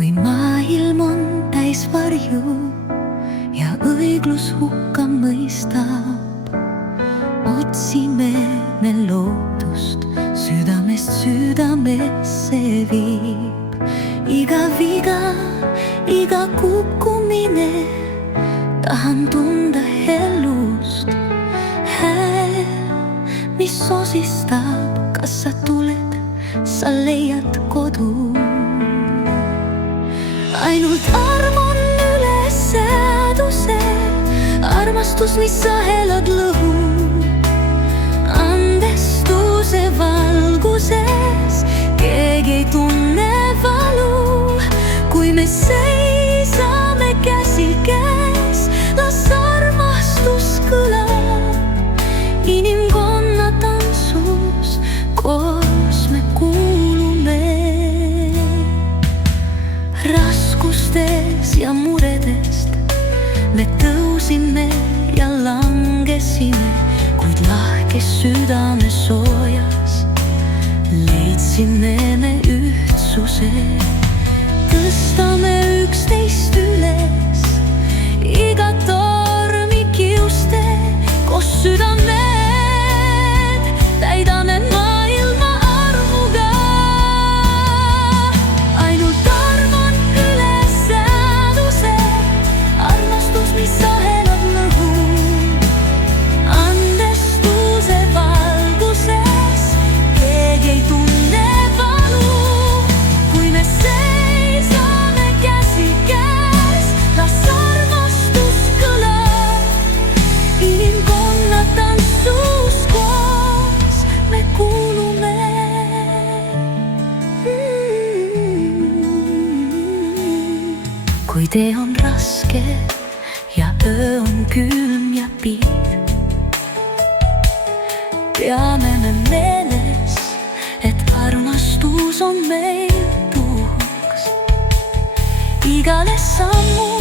kui maailm on täis varju ja õiglus hukka mõistab, otsime me lootust südamest südamesse viib. Iga viga, iga kukkumine, tahan tunda elust hääl, mis sosistab, kas sa tuled, sa leiad kodu. Ainult arm on üle sääduse, armastus, mis sa elad lõhu. Andestuse valguses keegi ei tunne valu, kui me seisame käsi käes, las armastus kõlab. Inimkonna tantsus koos me kuulume. Raskustes ja muredest me tõusime ja langesime, kuid lahkes südame soojas leidsime me ühtsuse. Tõstame üksteist üles, iga tormi kiuste, koos südamed täidame maailma armuga. Ainult arm on üle sääduse, armastus, mis sa elad lõhu. Andestuse valguses keegi ei tunne valu, kui me seisame käsi käes, las armastus kõlab. Inimkonna tantsus koos me kuulume. Kui tee on raske ja öö on külm ja piir, peame me meeles, et armastus on meil tuuks. Igale sammu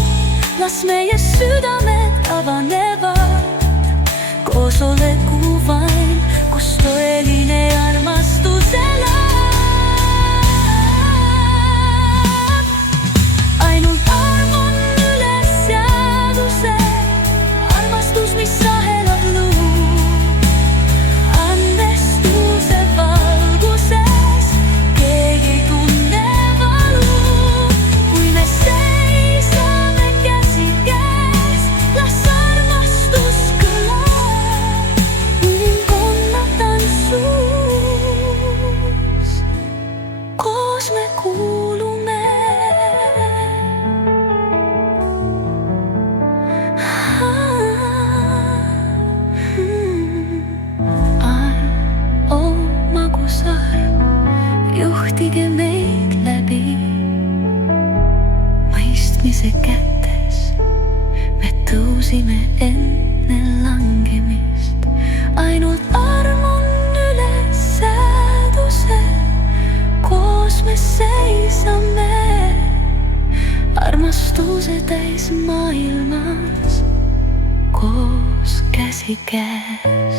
las meie südamed avanevad, koos oleku vaim, kus tõeline armastus elab. Ainult arm on üle seaduse, armastus, mis sa elad lõhu. Andestuse valguses keegi ei tunne valu, kui me seisame käsi käes, las armastus kõlab. Inimkonna tantsus koos me kuulume. Juhtige meid läbi mõistmise kätes, me tõusime enne langemist. Ainult arm on üle sääduse, koos me seisame armastuse täis maailmas, koos käsi käes.